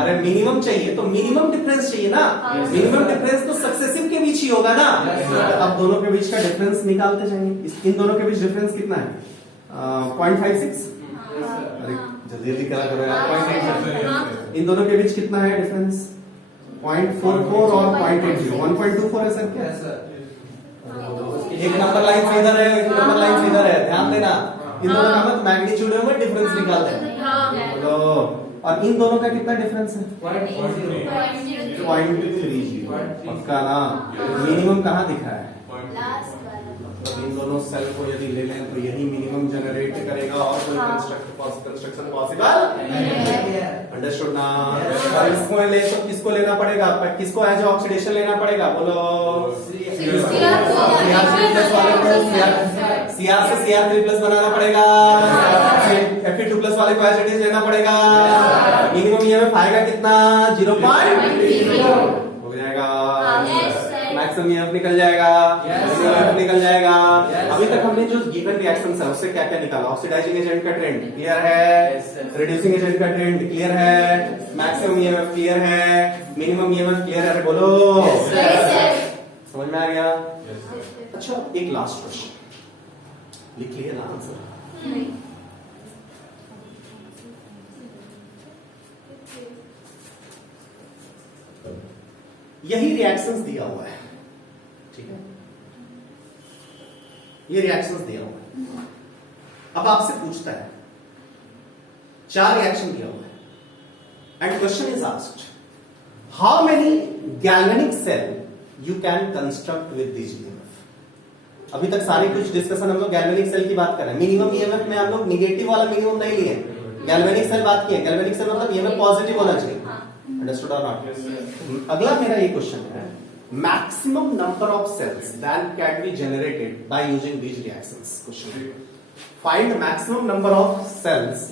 अरे मिनिमम चाहिए तो मिनिमम डिफरेंस चाहिए ना, मिनिमम डिफरेंस तो सक्सेसिव के बीच ही होगा ना। अब दोनों के बीच का डिफरेंस निकालते जाएंगे। इन दोनों के बीच डिफरेंस कितना है 0.56, अरे जल्दी जल्दी करा करो यार, 0.8। इन दोनों के बीच कितना है डिफरेंस 0.44 और 0.80, 1.24 है सर, क्या है सर। एक नंबर लाइन से इधर है, एक नंबर लाइन से इधर है, ध्यान देना। इन दोनों का मत मैग्नीट्यूड में डिफरेंस निकालते हैं। तो और इन दोनों का कितना डिफरेंस है 0.30, पक्का ना। मिनिमम कहाँ दिखा है, मतलब इन दोनों सेल को यदि ले लें तो यही मिनिमम जनरेट करेगा और कोई कंस्ट्रक्शन पॉसिबल, अंडरस्टूड ना। और इसको ले तो किसको लेना पड़ेगा, किसको एज ऑक्सीडेशन लेना पड़ेगा, बोलो सीआर से Cr3+ बनाना पड़ेगा, Fe2+ वाले को एज इट इज लेना पड़ेगा। मिनिमम ईएमएफ आएगा कितना 0.30 हो जाएगा, मैक्सिमम ईएमएफ निकल जाएगा, निकल जाएगा। अभी तक हमने जो गिवन रिएक्शंस है उससे क्या क्या निकाला, ऑक्सीडाइजिंग एजेंट का ट्रेंड क्लियर है, रिड्यूसिंग एजेंट का ट्रेंड क्लियर है, मैक्सिमम ईएमएफ क्लियर है, मिनिमम ईएमएफ क्लियर है, बोलो समझ में आ गया। अच्छा एक लास्ट क्वेश्चन, लिख लिया ना आंसर, यही रिएक्शंस दिया हुआ है, ठीक है, ये रिएक्शंस दिया हुआ है। अब आपसे पूछता है 4 रिएक्शन दिया हुआ है and question is asked how many galvanic cell you can construct with this EMF. अभी तक सारी कुछ डिस्कशन हम लोग गैल्वेनिक सेल की बात कर रहे हैं। मिनिमम ईएमएफ में हम लोग निगेटिव वाला मिनिमम नहीं लिए, गैल्वेनिक सेल बात की है। गैल्वेनिक सेल मतलब ईएमएफ पॉजिटिव होना चाहिए, अंडरस्टूड और नॉट। अगला मेरा ये क्वेश्चन है maximum number of cells that can be generated by using these reactions. Question. Find maximum number of cells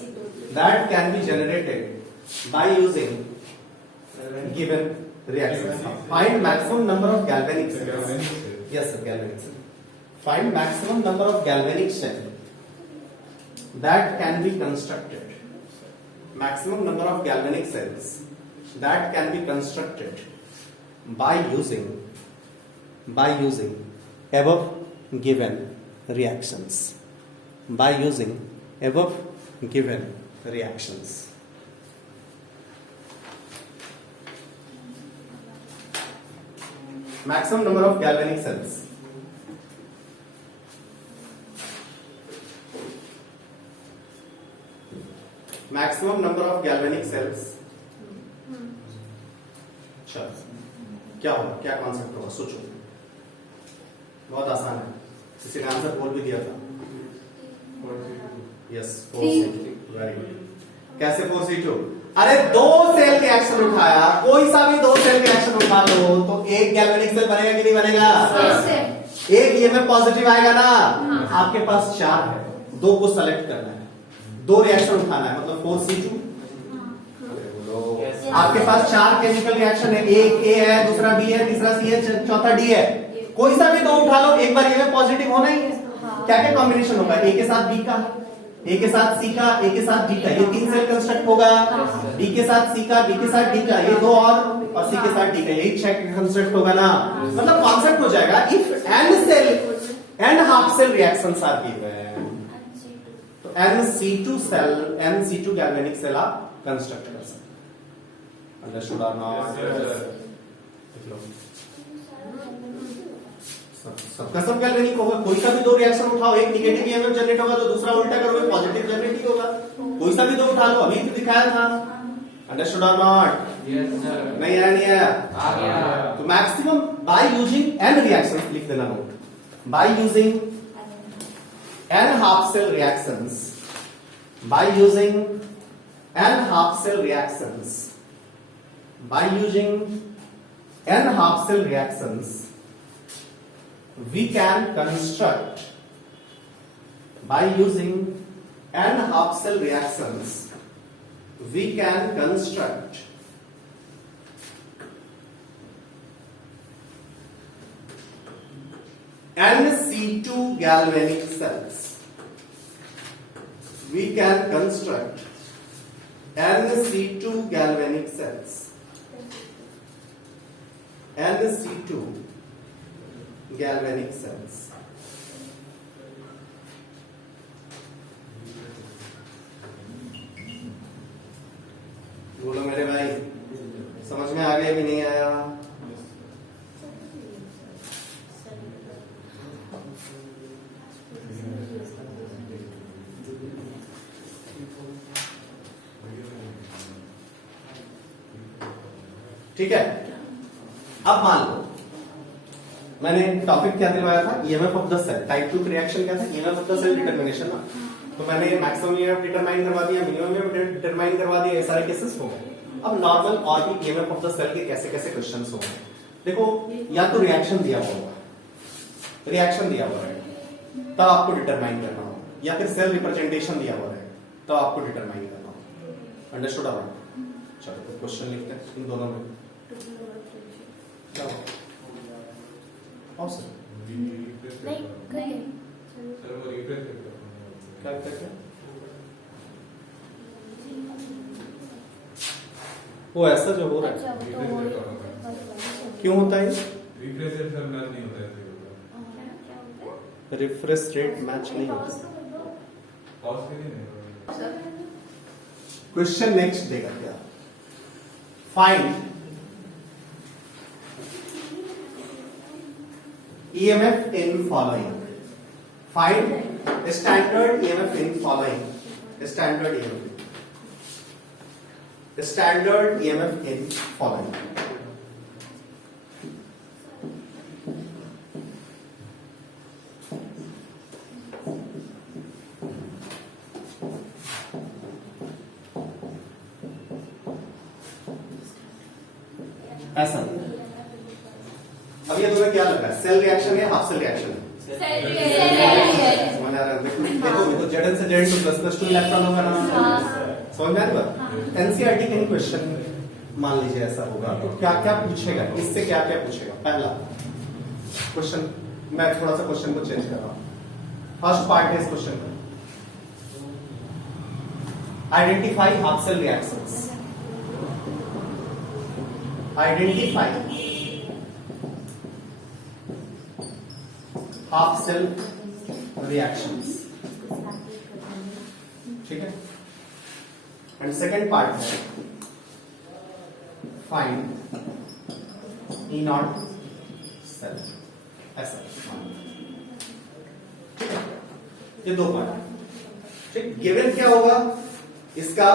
that can be generated by using given reactions. Find maximum number of galvanic cells. Yes, sir, galvanic cell. Find maximum number of galvanic cells that can be constructed. Maximum number of galvanic cells that can be constructed by using above given reactions, by using above given reactions. Maximum number of galvanic cells. Maximum number of galvanic cells. अच्छा क्या होगा, क्या concept होगा, सोचो। बहुत आसान है, किसी ने आंसर बोल भी दिया था। Yes 4C2, very good. कैसे 4C2? अरे 2 सेल के एक्शन उठाया, कोई सा भी 2 सेल के एक्शन उठा लो तो एक गैल्वेनिक सेल बनेगा कि नहीं बनेगा? एक ईएमएफ पॉजिटिव आएगा ना। आपके पास 4 है, 2 को सेलेक्ट करना है, 2 रिएक्शन उठाना है, मतलब 4C2। आपके पास 4 केमिकल रिएक्शन है, एक ए है, दूसरा बी है, तीसरा सी है, चौथा डी है। कोई सा भी 2 उठा लो, एक बार ये पॉजिटिव होना ही है। क्या क्या कॉम्बिनेशन होगा, ए के साथ बी का, ए के साथ सी का, ए के साथ डी का, ये 3 सेल कंस्ट्रक्ट होगा। डी के साथ सी का, बी के साथ डी का, ये 2 और सी के साथ डी का, यही 6 कंस्ट्रक्ट होगा ना। मतलब कॉन्सेप्ट हो जाएगा if n cell and half cell reactions are given, तो NC2 cell, NC2 galvanic cell आप कंस्ट्रक्ट कर सकते। अंडरस्टूड और नॉट? सबका सब गैल्वेनिक होगा, कोई सा भी 2 रिएक्शन उठाओ, एक नेगेटिव ईएमएफ जनरेट होगा तो दूसरा उल्टा करोगे पॉजिटिव जनरेट ही होगा। कोई सा भी 2 उठा लो, अभी तो दिखाया था। अंडरस्टूड और नॉट? नहीं आया, नहीं आया, आ गया। तो maximum by using n reactions लिख देना note, by using n half cell reactions, by using n half cell reactions, by using n half cell reactions we can construct, by using n half cell reactions we can construct NC2 galvanic cells. We can construct NC2 galvanic cells. NC2 galvanic cells. बोलो मेरे भाई, समझ में आ गया कि नहीं आया? ठीक है, अब मान लो मैंने टॉपिक क्या दिलवाया था, EMF of the cell, type 2 reaction क्या था, EMF of the cell determination ना। तो मैंने मैक्सिमम ईएमएफ डिटरमाइन करवा दिया, मिनिमम ईएमएफ डिटरमाइन करवा दिया, ये सारे केसेस हो गए। अब नॉर्मल और भी ईएमएफ ऑफ द सेल के कैसे कैसे क्वेश्चंस हो गए। देखो, या तो रिएक्शन दिया हुआ होगा, रिएक्शन दिया हुआ है तब आपको डिटरमाइन करना होगा, या फिर सेल रिप्रेजेंटेशन दिया हुआ है तब आपको डिटरमाइन करना होगा। अंडरस्टूड? चलो तो क्वेश्चन लिखते हैं इन दोनों में। क्या सर क्या करते हैं वो ऐसा जो हो रहा है, क्यों होता है? रिफ्रेश रेट मैच नहीं होता। क्वेश्चन नेक्स्ट देगा क्या, find EMF in following. Find standard EMF in following. Standard EMF. Standard EMF in following. ऐसा अब ये तुम्हें क्या लग रहा है, सेल रिएक्शन है हाफ सेल रिएक्शन है? समझ आ रहा है? देखो जेडन से जेड टू प्लस 2 इलेक्ट्रॉन होगा ना, समझ में आ रहा है? एनसीईआरटी के क्वेश्चन मान लीजिए ऐसा होगा तो क्या क्या पूछेगा, इससे क्या क्या पूछेगा। पहला क्वेश्चन, मैं थोड़ा सा क्वेश्चन को चेंज कर रहा हूं। फर्स्ट पार्ट है इस क्वेश्चन का, identify half cell reactions. Identify half cell reactions, ठीक है। एंड सेकेंड पार्ट है फाइंड ई नॉट सेल, ऐसा, ठीक है। ये दो पार्ट, ठीक। गिवन क्या होगा, इसका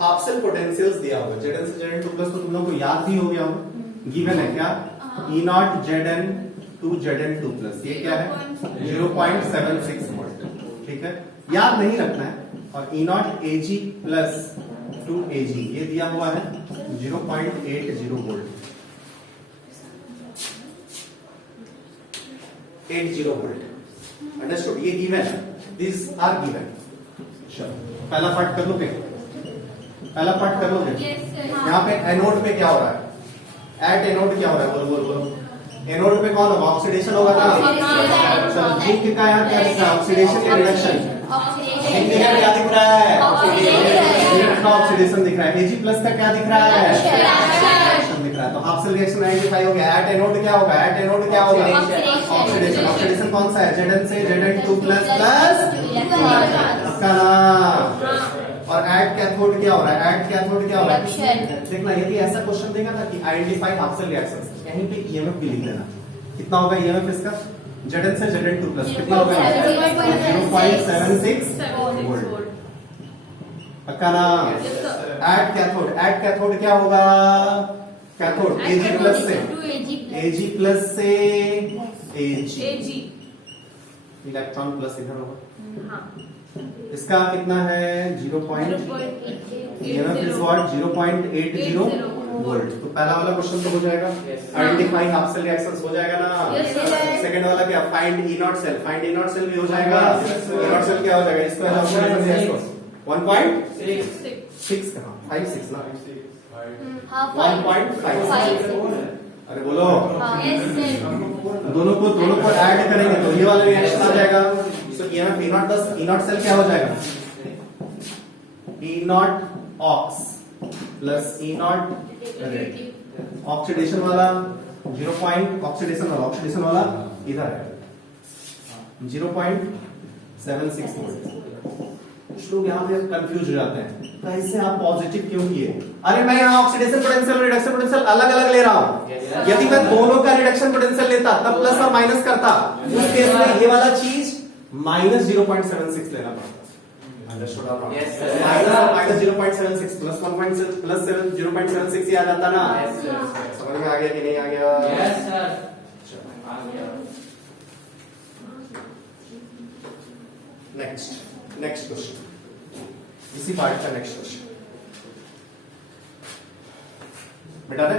हाफ सेल पोटेंशियल्स दिया होगा, जेड एन से जेड एन टू प्लस, तो तुम लोग को याद भी हो गया होगा। गिवन है क्या, E naught Z N two Z N two plus, ये क्या है 0.76 वोल्ट, ठीक है। याद नहीं रखना है। और E naught A G plus 2 AG ये दिया हुआ है 0.80 वोल्ट, 80 वोल्ट। अंडरस्टूड? ये गिवन है, दिस आर गिवन। चलो पहला पार्ट कर लोगे, पहला पार्ट कर लोगे। यहाँ पे एनोड पे क्या हो रहा है, एट एनोड क्या हो रहा है, बोलो बोलो बोलो। एनोड पे कौन होगा, ऑक्सीडेशन होगा ना। चलो जिंक का यहाँ क्या लिखा है, ऑक्सीडेशन या रिडक्शन? हिंदी का क्या दिख रहा है? ऑक्सीडेशन। ऑक्सीडेशन दिख रहा है। Ag प्लस का क्या दिख रहा है? रिएक्शन। दिख रहा है। तो हाफ सेल रिएक्शन आइडेंटिफाई हो गया। एट एनोड क्या होगा? एट एनोड क्या होगा? ऑक्सीडेशन। ऑक्सीडेशन कौन सा है? Zn से Zn2 प्लस का और एट कैथोड क्या हो रहा है? एट कैथोड क्या हो रहा है? देखना, यदि ऐसा क्वेश्चन देगा ना कि आइडेंटिफाई हाफ सेल रिएक्शंस, कहीं पे ईएमएफ भी लिख लेना। कितना होगा ईएमएफ इसका? Zn से Zn2 प्लस कितना होगा? 0.76 वोल्ट। पक्का ना? एट कैथोड क्या होगा? कैथोड Ag प्लस से Ag इलेक्ट्रॉन प्लस इधर होगा। इसका कितना है? 0.80 वोल्ट। तो पहला वाला क्वेश्चन तो हो जाएगा। आइडेंटिफाई हाफ सेल रिएक्शंस हो जाएगा ना? सेकंड वाला क्या? Find E naught cell. Find E naught cell भी हो जाएगा। ई नॉट सेल क्या हो जाएगा? इसको 1.6 कहां? 5 6 ना? 1.5। अरे बोलो, दोनों को ऐड करेंगे तो ये वाला रिएक्शन आ जाएगा। So EMF E naught cell क्या हो जाएगा? E naught ox plus E naught oxidation वाला 0. ऑक्सीडेशन वाला इधर है 0.76 वोल्ट। कुछ लोग यहाँ पे कंफ्यूज हो जाते हैं, कैसे आप पॉजिटिव क्यों किए? अरे मैं यहाँ ऑक्सीडेशन पोटेंशियल रिडक्शन पोटेंशियल अलग अलग ले रहा हूँ। यदि मैं दोनों का रिडक्शन पोटेंशियल लेता तब प्लस और माइनस करता, उस केस में ये वाला चीज माइनस 0.76 लेना पड़ता। माइनस 0.76 प्लस 1 प्लस 0.76 ही आ जाता ना। समझ में आ गया कि नहीं आ गया? यस सर, आ गया। नेक्स्ट क्वेश्चन, इसी पार्ट का नेक्स्ट क्वेश्चन बेटा दे।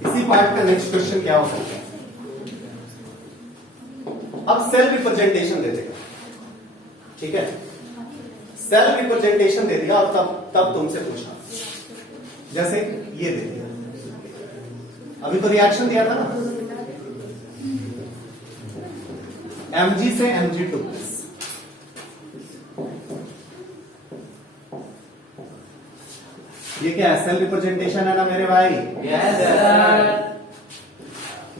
इसी पार्ट का नेक्स्ट क्वेश्चन क्या हो सकता है? अब सेल रिप्रेजेंटेशन दे देगा, ठीक है? सेल रिप्रेजेंटेशन दे दिया और तब तुमसे पूछा, जैसे ये दे दिया। अभी तो रिएक्शन दिया था ना, Mg से Mg2 प्लस। ये क्या है? सेल रिप्रेजेंटेशन है ना मेरे भाई? Yes sir.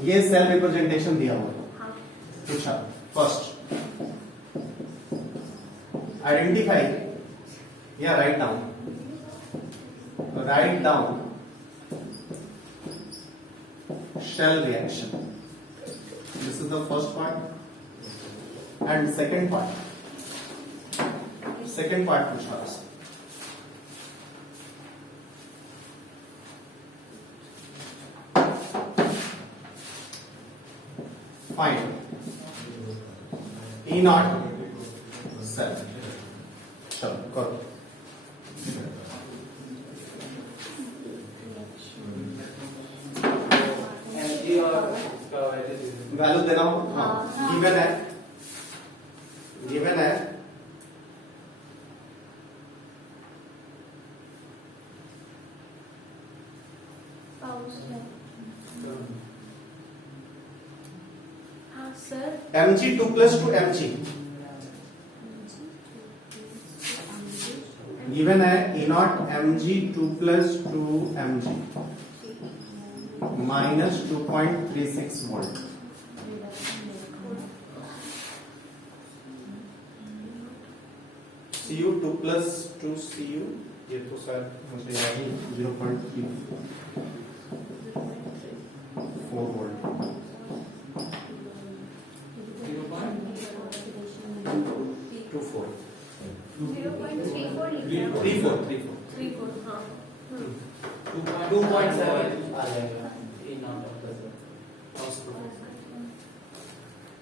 ये सेल रिप्रेजेंटेशन दिया हुआ। पूछा फर्स्ट आइडेंटिफाई या write down shell reaction. This is the first part and second part पूछा है। Find E naught cell. चलो करो। एमजी और उसका वैल्यू देना हो। हाँ गिवन है sir Mg2 plus 2 Mg given है E naught Mg2 plus 2 Mg minus 2.36 volt. Cu 2 plus 2 Cu ये तो सर मुझे याद ही 0.34 वोल्ट। 2.7 आ जाएगा।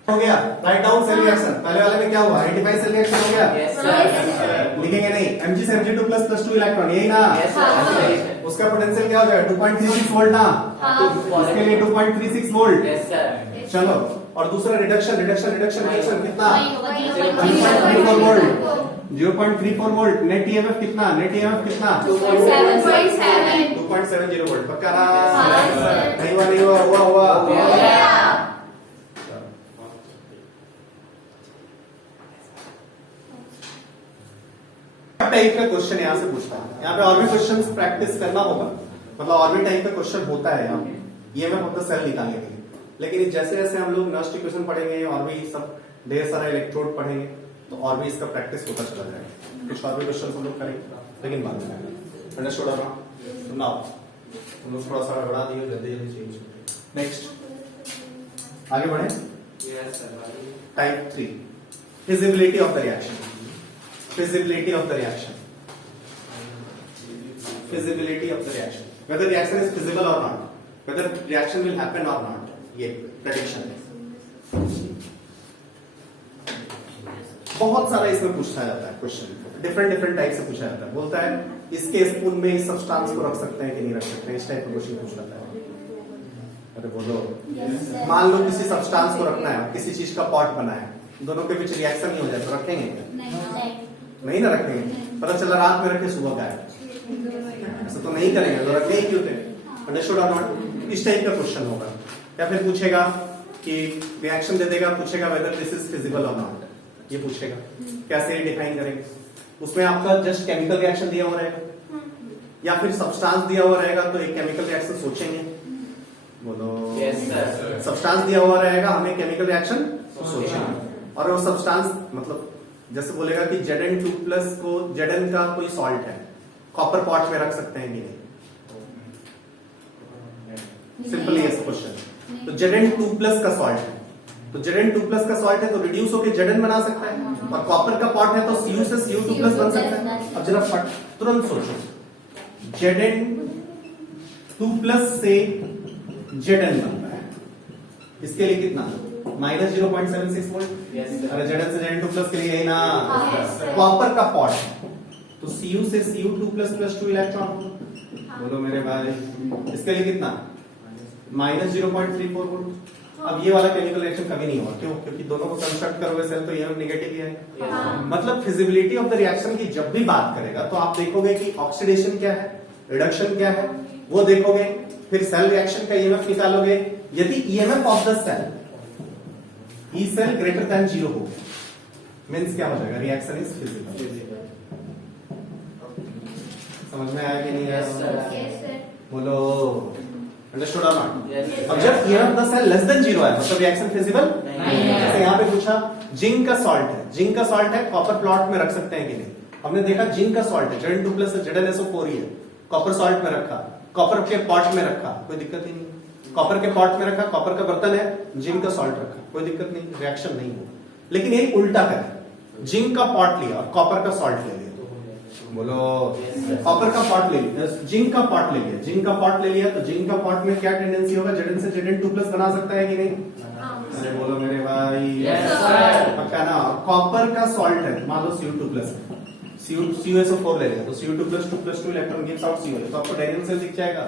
हो गया। Write down cell reaction. पहले वाले में क्या हुआ? आइडेंटिफाई सेल रिएक्शन हो गया। Yes sir. लिखेंगे नहीं? Mg से Mg2 plus 2 इलेक्ट्रॉन, यही ना? Yes sir. उसका पोटेंशियल क्या हो जाएगा? 2.36 वोल्ट ना? हाँ। इसके लिए 2.36 वोल्ट। Yes sir. चलो और दूसरा रिडक्शन रिडक्शन रिडक्शन रिडक्शन कितना 0.34 वोल्ट 0.34 वोल्ट नेट ईएमएफ कितना 2.70 वोल्ट पक्का ना नहीं हुआ टाइप का क्वेश्चन यहाँ से पूछता है यहाँ पे और भी क्वेश्चंस प्रैक्टिस करना होगा मतलब और भी टाइप का क्वेश्चन होता है यहाँ पे ईएमएफ ऑफ द सेल निकालने के लिए लेकिन जैसे जैसे हम लोग नस्ट इक्वेशन पढ़ेंगे और भी सब ढेर सारा इलेक्ट्रोड पढ़ेंगे तो और भी इसका प्रैक्टिस होता चला जाएगा कुछ और भी क्वेश्चन हम लोग करेंगे लेकिन बाद में अंडरस्टूड होगा नाउ हम लोग थोड़ा सा बढ़ा दिए जल्दी जल्दी चेंज नेक्स्ट आगे बढ़े Yes, sir. Type 3 feasibility of the reaction feasibility of the reaction feasibility of the reaction whether reaction is feasible or not whether reaction will happen or not ये prediction है बहुत सारा इसमें पूछा जाता है क्वेश्चन डिफरेंट टाइप से पूछा जाता है बोलता है इसके स्पून में इस सब्सटेंस को रख सकते हैं कि नहीं रख सकते हैं इस टाइप का क्वेश्चन पूछ लेता है अरे बोलो मान लो किसी सब्सटेंस को रखना है किसी चीज का पॉट बना है दोनों के बीच रिएक्शन नहीं हो जाए तो रखेंगे क्या नहीं ना रखेंगे पता चला रात में रखे सुबह गायब ऐसा तो नहीं करेंगे तो रखने ही क्यों थे अंडरस्टूड और नॉट इस टाइप का क्वेश्चन होगा या फिर पूछेगा कि रिएक्शन दे देगा पूछेगा वेदर दिस इज फिजिबल और नॉट ये पूछेगा कैसे डिफाइन करेंगे उसमें आपका जस्ट केमिकल रिएक्शन दिया हुआ रहेगा या फिर सब्सटेंस दिया हुआ रहेगा तो एक केमिकल रिएक्शन सोचेंगे बोलो Yes, sir. सब्सटेंस दिया हुआ रहेगा हमें केमिकल रिएक्शन सोचेंगे और वो सब्सटेंस मतलब जैसे बोलेगा कि Zn2+ को Zn का कोई सॉल्ट है कॉपर पॉट में रख सकते हैं कि नहीं सिंपली ये क्वेश्चन तो Zn2+ का सॉल्ट है तो Zn2+ का सॉल्ट है तो रिड्यूस होकर Zn बना सकता है और कॉपर का पॉट है तो Cu से Cu2+ बन सकता है अब जरा तुरंत सोचो Zn2+ से Zn बनता है इसके लिए कितना -0.76 वोल्ट Yes, sir. अरे Zn से Zn2+ के लिए यही ना yes, sir. कॉपर का पॉट है तो Cu से Cu2+ 2 इलेक्ट्रॉन बोलो मेरे भाई इसके लिए कितना -0.34 वोल्ट अब ये वाला केमिकल रिएक्शन कभी नहीं हुआ क्यों क्योंकि दोनों को कंस्ट्रक्ट करोगे सेल तो ये नेगेटिव ही है Yes, sir. मतलब फिजिबिलिटी ऑफ द रिएक्शन की जब भी बात करेगा तो आप देखोगे कि ऑक्सीडेशन क्या है रिडक्शन क्या है वो देखोगे फिर सेल रिएक्शन का ईएमएफ निकालोगे यदि EMF of the cell E cell greater than 0 हो मींस क्या हो जाएगा रिएक्शन इज फिजिबल समझ में आया कि नहीं Yes, sir. आया बोलो अंडरस्टूड और नॉट Yes, sir. अब जब EMF of the cell less than 0 है मतलब रिएक्शन फिजिबल नहीं है। जैसे यहाँ पे पूछा जिंक का सॉल्ट है जिंक का सॉल्ट है कॉपर प्लॉट में रख सकते हैं कि नहीं हमने देखा जिंक का सॉल्ट है Zn2+ से ZnSO4 ही है कॉपर सॉल्ट में रखा कॉपर के पॉट में रखा कोई दिक्कत ही नहीं कॉपर के पॉट में रखा कॉपर का बर्तन है जिंक का सॉल्ट रखा कोई दिक्कत नहीं रिएक्शन नहीं होगा लेकिन यही उल्टा है जिंक का पॉट लिया और कॉपर का सॉल्ट ले लिया बोलो कॉपर का पॉट ले लिया जिंक का पॉट ले लिया जिंक का पॉट ले लिया तो जिंक का पॉट में क्या टेंडेंसी होगा Zn से Zn2+ बना सकता है कि नहीं अरे बोलो मेरे भाई Yes, sir. पक्का ना कॉपर का सॉल्ट है मान लो Cu2+ CuSO4 ले लिया तो Cu2+ 2+2 electron gives out CO तो आपको डायनेमिक सेल दिख जाएगा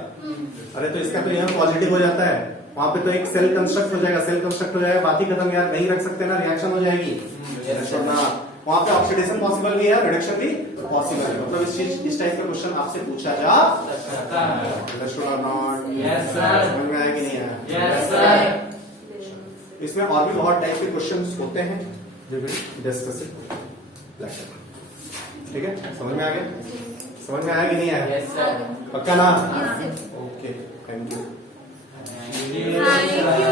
अरे तो इसका तो यहाँ पॉजिटिव हो जाता है वहां पे तो एक सेल कंस्ट्रक्ट हो जाएगा सेल कंस्ट्रक्ट हो जाएगा बात ही खत्म यार नहीं रख सकते ना रिएक्शन हो जाएगी Yes, sir. ना वहां पे ऑक्सीडेशन पॉसिबल भी है रिडक्शन भी पॉसिबल है मतलब इस टाइप का क्वेश्चन आपसे पूछा जा सकता है। अंडरस्टूड और नॉट Yes, sir. समझ में आया कि नहीं आया Yes, sir. इसमें और भी बहुत टाइप के क्वेश्चंस होते हैं जो विल डिस्कस इट लेटर ठीक है समझ में आ गया समझ में आया कि नहीं आया Yes, sir. पक्का ना Yes, okay thank you Thank you.